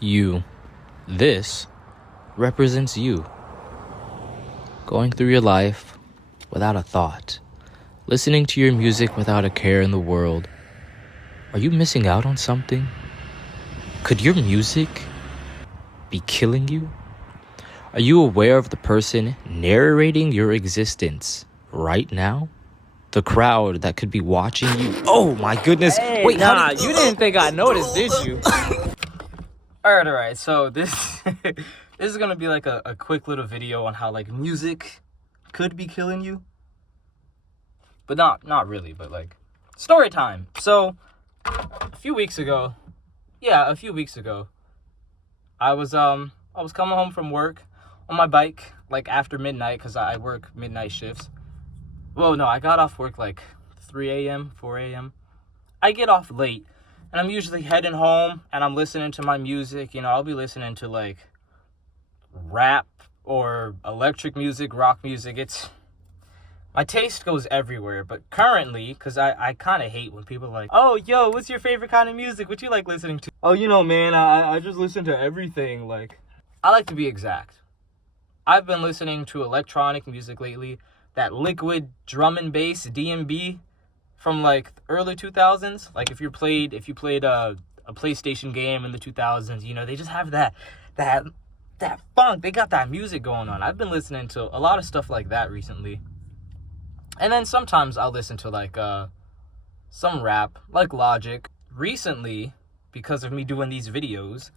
You. This represents you. Going through your life without a thought. Listening to your music without a care in the world. Are you missing out on something? Could your music be killing you? Are you aware of the person narrating your existence right now? The crowd that could be watching you. Oh my goodness. Hey, Wait, nah, you didn't think I noticed, did you? Alright, so this this is gonna be like a quick little video on how like music could be killing you. But not really, but like story time. So a few weeks ago, I was coming home from work on my bike, like after midnight, because I work midnight shifts. Well, no, I got off work like 3 a.m., 4 a.m. I get off late, and I'm usually heading home, and I'm listening to my music. You know, I'll be listening to like rap or electric music, rock music. My taste goes everywhere, but currently, because I kind of hate when people are like, oh, yo, what's your favorite kind of music? What you like listening to? Oh, you know, man, I just listen to everything. Like, I like to be exact. I've been listening to electronic music lately, that liquid drum and bass, DMB, from like early 2000s. Like if you played a PlayStation game in the 2000s, you know, they just have that funk. They got that music going on. I've been listening to a lot of stuff like that recently. And then sometimes I'll listen to like some rap, like Logic. Recently, because of me doing these videos,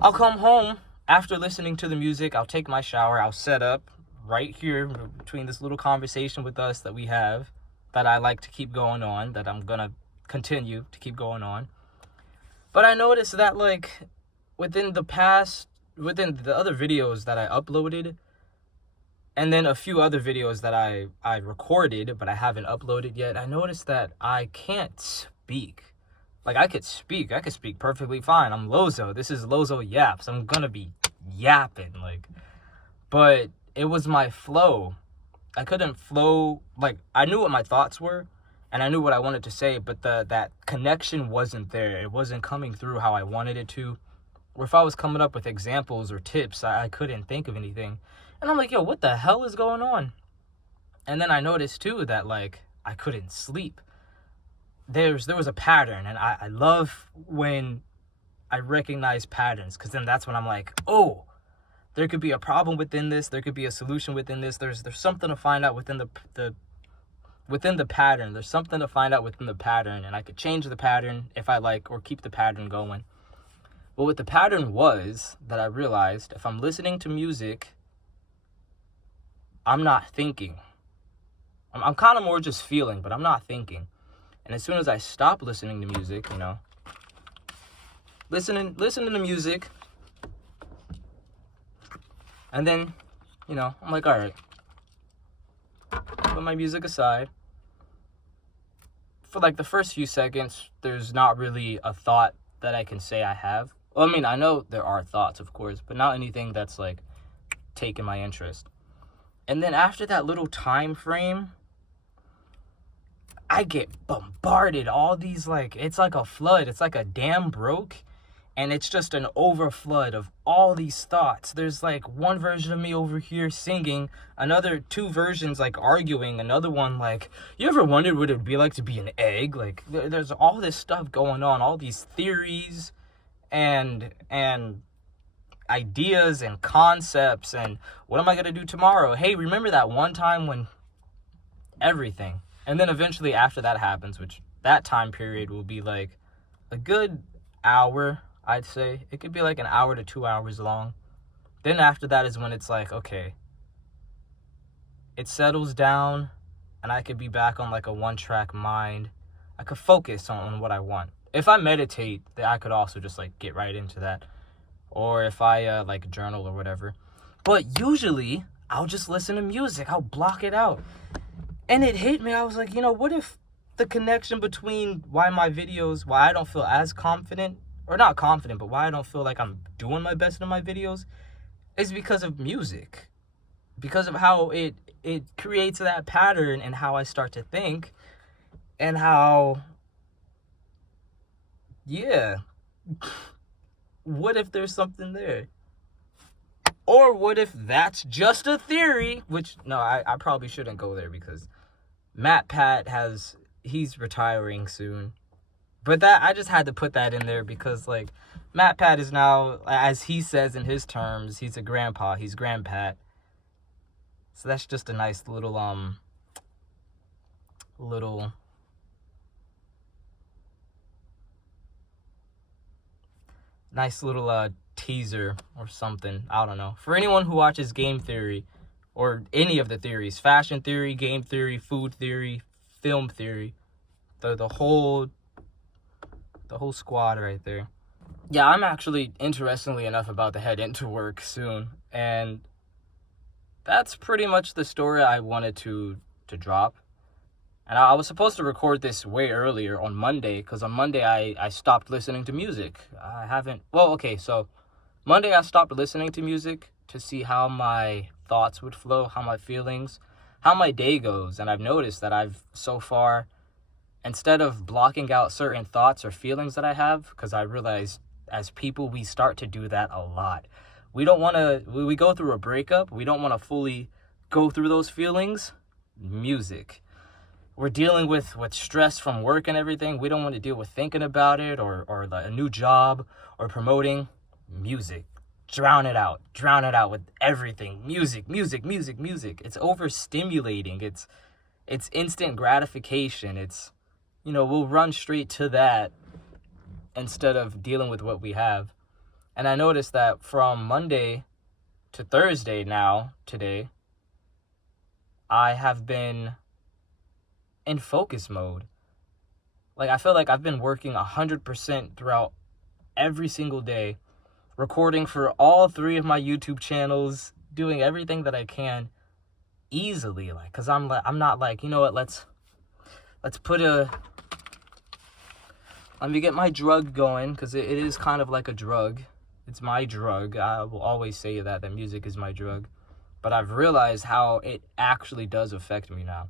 I'll come home after listening to the music, I'll take my shower, I'll set up right here between this little conversation with us that we have, that I like to keep going on, that I'm gonna continue to keep going on. But I noticed that like within the other videos that I uploaded, and then a few other videos that I recorded but I haven't uploaded yet, I noticed that I can't speak. Like I could speak perfectly fine. I'm Lozo. This is Lozo Yaps. I'm gonna be yapping, like, but it was my flow. I couldn't flow. Like, I knew what my thoughts were and I knew what I wanted to say, but that connection wasn't there. It wasn't coming through how I wanted it to. Or if I was coming up with examples or tips, I couldn't think of anything. And I'm like, yo, what the hell is going on? And then I noticed too that like I couldn't sleep. There was a pattern, and I love when I recognize patterns, because then that's when I'm like, oh, there could be a problem within this, there could be a solution within this, there's something to find out within the pattern, there's something to find out within the pattern, and I could change the pattern if I like, or keep the pattern going. But what the pattern was that I realized, if I'm listening to music, I'm not thinking. I'm kind of more just feeling, but I'm not thinking. And as soon as I stop listening to music, you know, listening to music, and then, you know, I'm like, all right, put my music aside. For like the first few seconds, there's not really a thought that I can say I have. Well, I mean, I know there are thoughts, of course, but not anything that's like taking my interest. And then after that little time frame, I get bombarded. All these, like, it's like a flood. It's like a dam broke, and it's just an overflood of all these thoughts. There's like one version of me over here singing, another two versions like arguing, another one like, you ever wondered what it would be like to be an egg? Like, there's all this stuff going on, all these theories and ideas and concepts, and what am I gonna do tomorrow? Hey, remember that one time when everything. And then eventually after that happens, which that time period will be like a good hour, I'd say. It could be like an hour to 2 hours long. Then after that is when it's like, okay, it settles down and I could be back on like a one-track mind. I could focus on what I want. If I meditate, then I could also just like get right into that. Or if I like journal or whatever. But usually I'll just listen to music. I'll block it out. And it hit me. I was like, you know, what if the connection between why I don't feel as confident, or not confident, but why I don't feel like I'm doing my best in my videos is because of music. Because of how it creates that pattern and how I start to think, and how, yeah, what if there's something there? Or what if that's just a theory? Which, no, I probably shouldn't go there because MatPat he's retiring soon. But that, I just had to put that in there because, like, MatPat is now, as he says in his terms, he's a grandpa. He's Grandpat. So that's just a nice little teaser or something. I don't know. For anyone who watches Game Theory or any of the theories, fashion theory, game theory, food theory, film theory, the whole squad right there. Yeah, I'm actually, interestingly enough, about to head into work soon, and that's pretty much the story I wanted to drop. And I was supposed to record this way earlier on Monday, because on Monday I stopped listening to music. I haven't, well, okay, so Monday I stopped listening to music to see how my thoughts would flow, how my feelings, how my day goes. And I've noticed that I've, so far, instead of blocking out certain thoughts or feelings that I have, because I realized as people, we start to do that a lot. We don't want to, we go through a breakup, we don't want to fully go through those feelings. Music. We're dealing with stress from work and everything. We don't want to deal with thinking about it or a new job or promoting. Music. Drown it out with everything. Music. It's overstimulating. It's instant gratification. It's, we'll run straight to that instead of dealing with what we have. And I noticed that from Monday to Thursday now, today, I have been in focus mode. Like, I feel like I've been working 100% throughout every single day, recording for all 3 of my YouTube channels, doing everything that I can easily, like, because I'm not like, you know what, let's let me get my drug going, because it is kind of like a drug. It's my drug. I will always say that music is my drug. But I've realized how it actually does affect me now.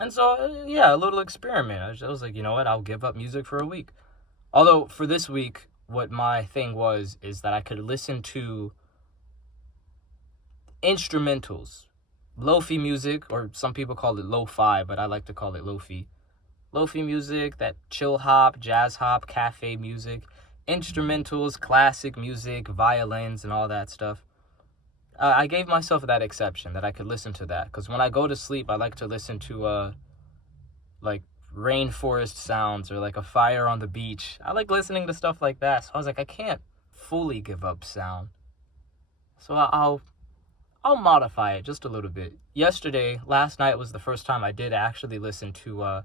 And so, yeah, a little experiment. I was like, you know what? I'll give up music for a week. Although, for this week, what my thing is that I could listen to instrumentals. Lo-fi music, or some people call it lo-fi, but I like to call it lo-fi. Lo-fi music, that chill hop, jazz hop, cafe music. Instrumentals, classic music, violins, and all that stuff. I gave myself that exception that I could listen to that, because when I go to sleep, I like to listen to like rainforest sounds or like a fire on the beach. I like listening to stuff like that. So I was like, I can't fully give up sound, so I'll modify it just a little bit. Last night was the first time I did actually listen to.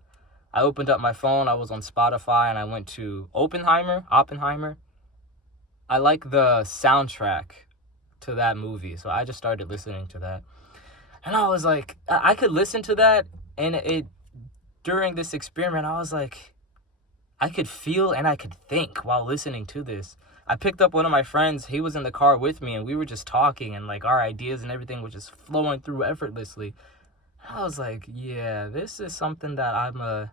I opened up my phone, I was on Spotify, and I went to Oppenheimer. I like the soundtrack to that movie, so I just started listening to that. And I was like, I could listen to that, and during this experiment, I was like, I could feel and I could think while listening to this. I picked up one of my friends, he was in the car with me, and we were just talking, and like our ideas and everything was just flowing through effortlessly. I was like, yeah, this is something that I'm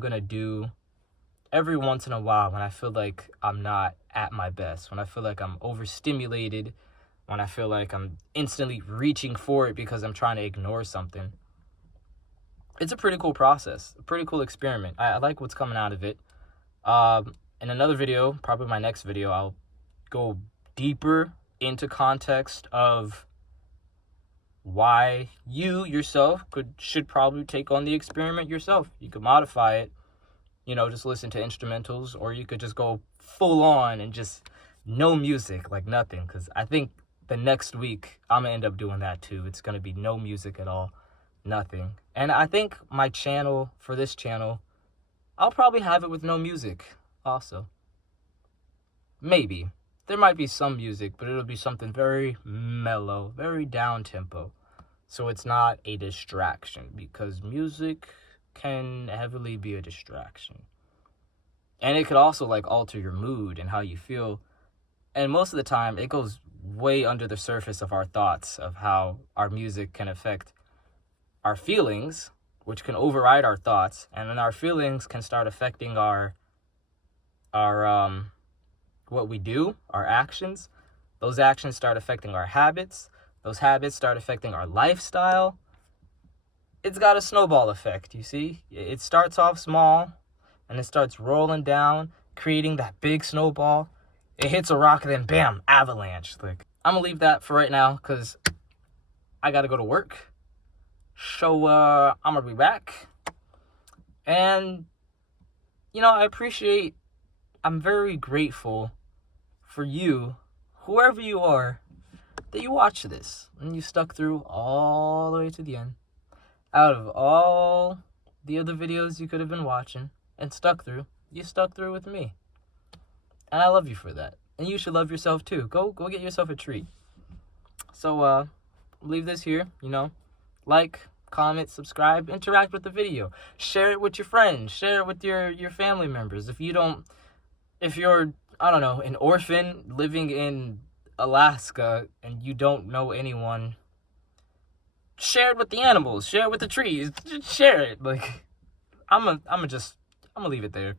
gonna do every once in a while when I feel like I'm not at my best, when I feel like I'm overstimulated, when I feel like I'm instantly reaching for it because I'm trying to ignore something. It's a pretty cool process, a pretty cool experiment. I like what's coming out of it. In another video, probably my next video, I'll go deeper into context of why you yourself should probably take on the experiment yourself. You could modify it, just listen to instrumentals, or you could just go full on and just no music, like nothing. Because I think the next week I'm gonna end up doing that too. It's gonna be no music at all, nothing. And I think my channel, for this channel, I'll probably have it with no music also. Maybe. There might be some music, but it'll be something very mellow, very down tempo. So it's not a distraction, because music can heavily be a distraction. And it could also like alter your mood and how you feel. And most of the time, it goes way under the surface of our thoughts of how our music can affect our feelings, which can override our thoughts. And then our feelings can start affecting our our what we do, our actions. Those actions start affecting our habits. Those habits start affecting our lifestyle. It's got a snowball effect, you see? It starts off small, and it starts rolling down, creating that big snowball. It hits a rock, and then bam, avalanche. Like, I'm gonna leave that for right now, because I gotta go to work. So, I'm gonna be back. And, I'm very grateful for you, whoever you are, that you watch this and you stuck through all the way to the end. Out of all the other videos you could have been watching and stuck through, you stuck through with me. And I love you for that. And you should love yourself too. Go get yourself a treat. So, leave this here, like, comment, subscribe, interact with the video. Share it with your friends. Share it with your family members. If you're, I don't know, an orphan living in Alaska and you don't know anyone, share it with the animals. Share it with the trees. Just share it. Like, I'm gonna leave it there.